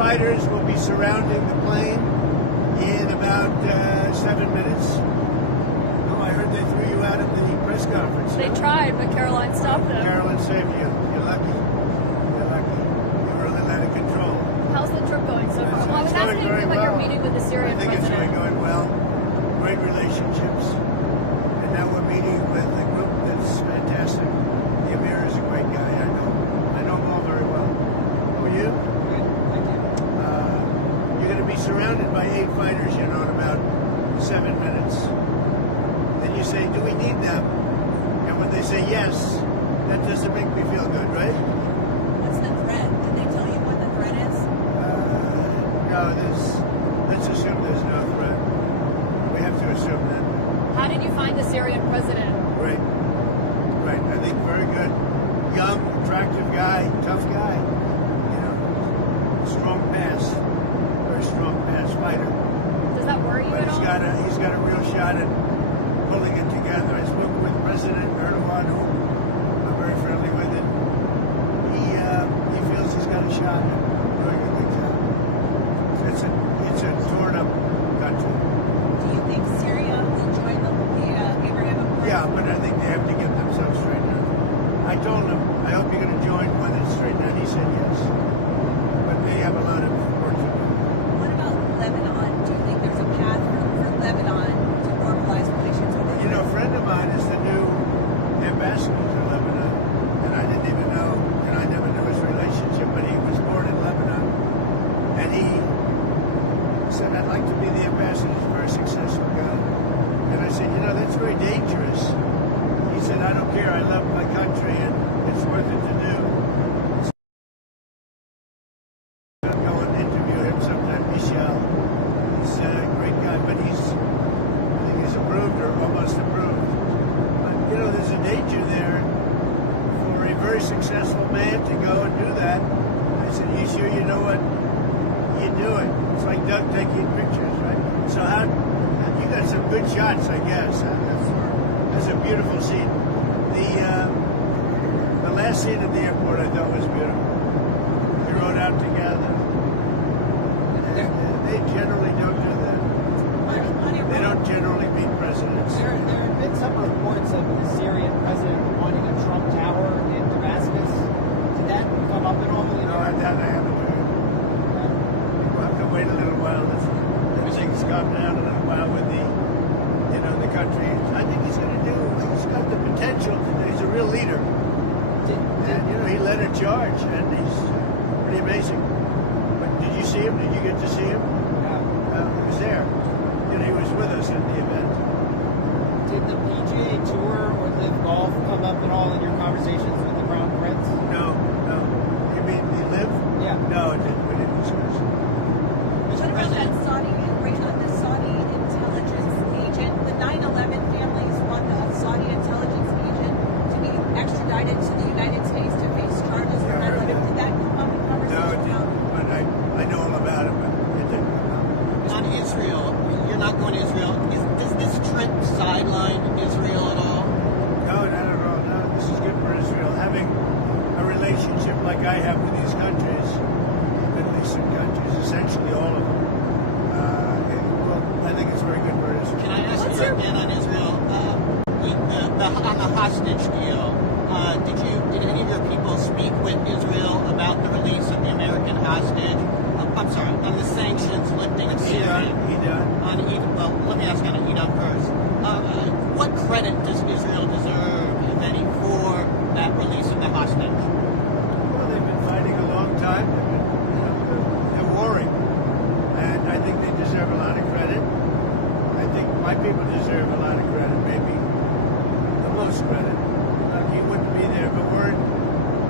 fighters will be surrounding the plane in about 7 minutes. Oh, I heard they threw you out of the press conference. They tried, but Caroline stopped them. Caroline saved you. You're lucky. You're lucky. You were a little out of control. How's the trip going so far? Well, I was It's going asking you very about well. your meeting with the Syrian I think president. it's going well. Great relationships. And now we're meeting with a group that's fantastic. The Emir is a great guy. I know him all very well. How are you? Good, thank you. You're going to be surrounded by 8 fighters, in about 7 minutes. Then you say, do we need them? And when they say yes, that doesn't make me feel good, right? What's the threat? Did they tell you what the threat is? No, let's assume there's no threat. We have to assume that. How did you find the Syrian president? Great. I think very good. Young, attractive guy, tough guy. Strong pass. Very strong pass fighter. Does that worry you But at all? he's got a real shot at pulling it together. I spoke with President Erdogan, who I'm very friendly with it. He feels he's got a shot at doing a good job. It's a torn up country. Do you think Syria will join the Abraham Accords? Yeah, but I think they have to get themselves straightened out. I told him, I hope you're going to join when it's straightened out. He said yes. But they have a lot of work to do. What about Lebanon? Do you think there's a path for Lebanon to normalize relations with Israel? A friend of mine is the new ambassador to Lebanon. And I didn't even know, and I never knew his relationship, but he was born in Lebanon. And he said, I'd like to be the ambassador. He's a very successful guy. And I said, that's very dangerous. He said, I don't care. I love my country, and it's worth it to do. I'll go and interview him sometime, Michel. He's a great guy, but I think he's approved or almost approved. But, there's a danger there for a very successful man to go and do that. I said, you sure you know what? You do it. It's like Doug taking pictures, right? So you got some good shots, I guess. That's a beautiful scene. The last scene at the airport I thought was beautiful. We rode out together. They generally don't do that. They don't generally meet presidents. There have been some reports of the Syrian president wanting a Trump Tower in Damascus. Did that come up at all? No, that I haven't heard. We'll have to wait a little while. Everything's calm down a little while with the country. I think he's got the potential to do. He's a real leader. And, he led a charge, and he's pretty amazing. But did you see him? Did you get to see him? He was there. He was with us at the event. Did the PGA Tour or Live Golf come up at all in your conversations with the Crown Prince? No. You mean the Live? Yeah. No, we didn't discuss it. What about that the Saudi intelligence agent? The 9/11 families want the Saudi intelligence agent to be extradited to the United States to face charges for 9/11. Did that come up in No, conversation? it didn't. But I know all about it, but it didn't come up. On Israel, you're not going to Israel. Does this trip sideline Israel at all? No, not at all. No, this is good for Israel. Having a relationship like I have with these countries, Middle Eastern countries, essentially all of them, I think it's very good for Israel. Can I ask you again on Israel? On the hostage deal, did any of your people speak with Israel about the release of the American hostage? I'm sorry, on the sanctions lifting of Syria. He done. Well, let me ask on Edom first. What credit does Israel deserve, if any, for that release of the hostage? Well, they've been fighting a long time. They're warring. And I think they deserve a lot of credit. I think my people deserve a lot of credit, maybe the most credit. He wouldn't be there if it weren't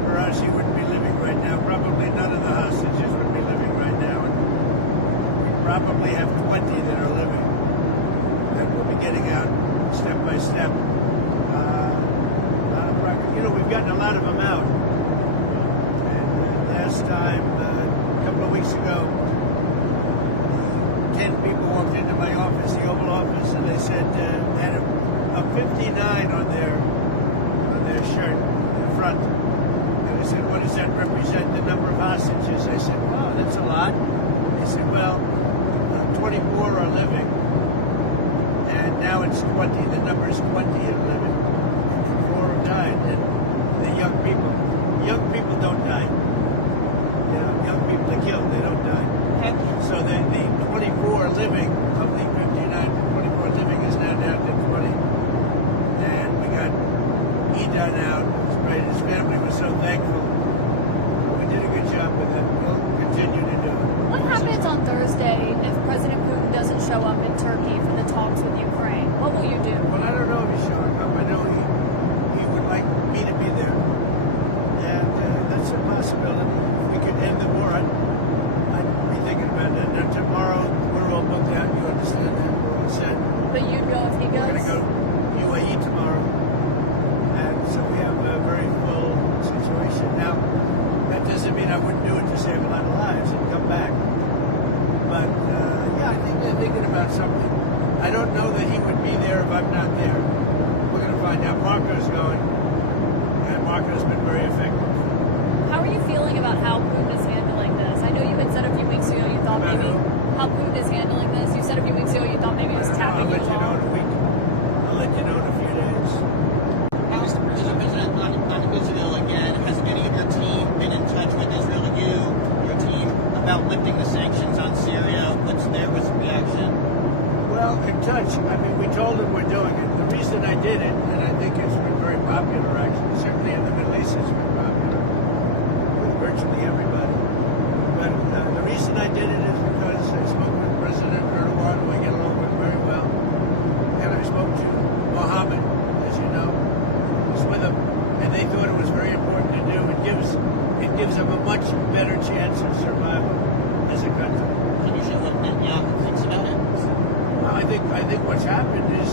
for us. He wouldn't be living right now. Probably none of the hostages would be living right now. And we probably have 20 that are living. That we'll be getting out step by step. We've gotten a lot of them out. And last time, a couple of weeks ago, 10 people walked into my office, the Oval Office, and they said they had a 59 on their shirt in the front. And I said, what does that represent, the number of hostages? I said, wow, that's a lot. now it's 20. The number is 20 have lived. 4 have died, and the young people don't die. Young people are killed, they don't die. So the 24 living of the 59 to 24 living is now down to 20. And we got Ida out. It was great. His family was so thankful. We did a good job with it. We'll continue to do it. What happens on Thursday if President Putin doesn't show up in Turkey for the talks with Ukraine? What will you do? Well, I don't know if he's showing up. I know he would like me to be there. And that's a possibility. If we could end the war, I'd be thinking about that. Now, tomorrow, we're all booked out. You understand that? We're all set. But you'd go if he We're goes? going to go UAE tomorrow. And so we have a very full situation. Now, that doesn't mean I wouldn't do it to save a lot of lives and come back. But, yeah, I think they're thinking about something. I don't know that he would be there if I'm not there. We're going to find out. Marco's going. And Marco's been very effective. How are you feeling about how Putin is handling this? I know you had said a few weeks ago you thought About maybe who? how Putin is handling this. You said a few weeks ago you thought maybe he was tapping I'll you let you know in a week. I'll let you know in a few days. Mr. President, on Israel again, has any of your team been in touch with Israel, your team, about lifting the sanctions on Syria? What's their reaction? Well, in touch. I mean, we told them we're doing it. The reason I did it, and I think it's been very popular, actually, certainly in the Middle East, it's been popular with virtually everybody. But the reason I did it is because I spoke with President Erdogan, who I get along with very well, and I spoke to Mohammed, as you know, was with them, and they thought it was very important to do. It gives them a much better chance of survival as a country. Can you share what Netanyahu thinks about it? I think what's happened is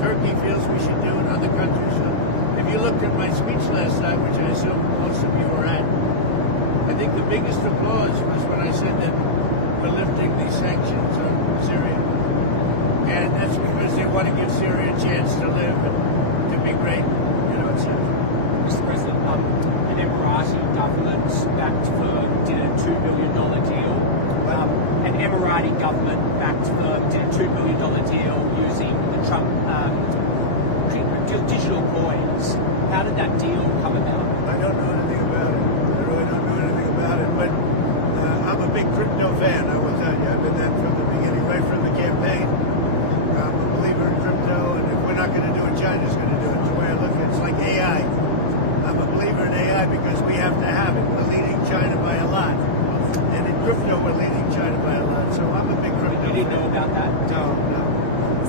Turkey feels we should do in other countries. So if you looked at my speech last night, which I assume most of you were at, I think the biggest applause was when I said that we're lifting these sanctions on Syria. And that's because they want to give Syria a chance to live and to be great, etc. Mr. President, an Emirati government did a $2 billion deal. An Emirati government did a $2 billion deal using the Trump digital coins. How did that deal come about? I don't know anything about it. I really don't know anything about it. But I'm a big crypto fan, I will tell you. I've been that from the beginning, right from the campaign. I'm a believer in crypto, and if we're not going to do it, China's going to do it. The way I look at it, it's like AI. I'm a believer in AI because we have to have it. We're leading China by a lot. And in crypto, we're leading China by a lot. So I'm a big crypto fan. You didn't know about that? No.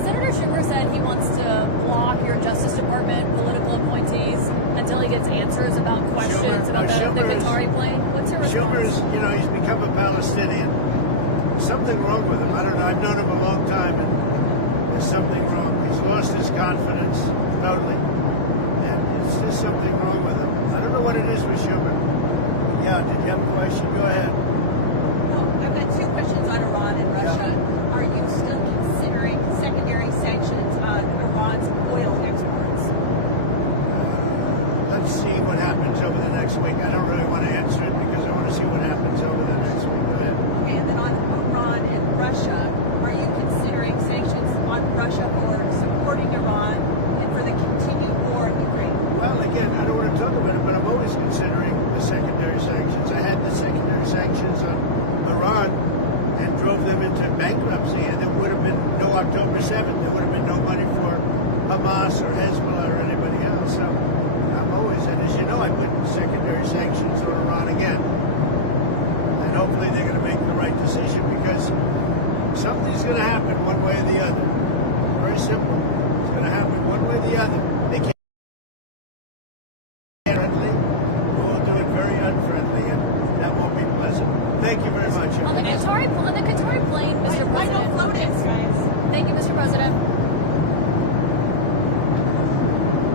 Senator Schumer said he wants to block your Justice Department political appointees until he gets answers about questions about the Qatari plane. What's your response? Schumer's, he's become a Palestinian. Something wrong with him. I don't know. I've known him a long time, and there's something wrong. He's lost his confidence totally, and it's just something wrong with him. I don't know what it is with Schumer. Yeah, did you have a question? Go ahead. Well, I've got two questions on Iran and Russia. Yeah. Are you still considering secondary sanctions on Iran's oil exports? Let's see what happens over the next week. I don't really want to answer it because I want to see what happens over the next week. Go ahead. Okay, and then on Iran and Russia, are you considering sanctions on Russia for supporting Iran and for the continued war in Ukraine? Well, again, I don't want to talk about it, but I'm always considering the secondary sanctions. I had the secondary sanctions on Iran and drove them into bankruptcy, and there would have been no October 7th. There would have been no money for Hamas or Hezbollah or anybody else. So I'm always, and as you know, I put secondary sanctions on Iran again. And hopefully they're going to make the right decision because something's going to happen one way or the other. Very simple. It's going to happen one way or the other. They can't be friendly. We'll do it very unfriendly, and that won't be pleasant. Thank you very much. On the Qatari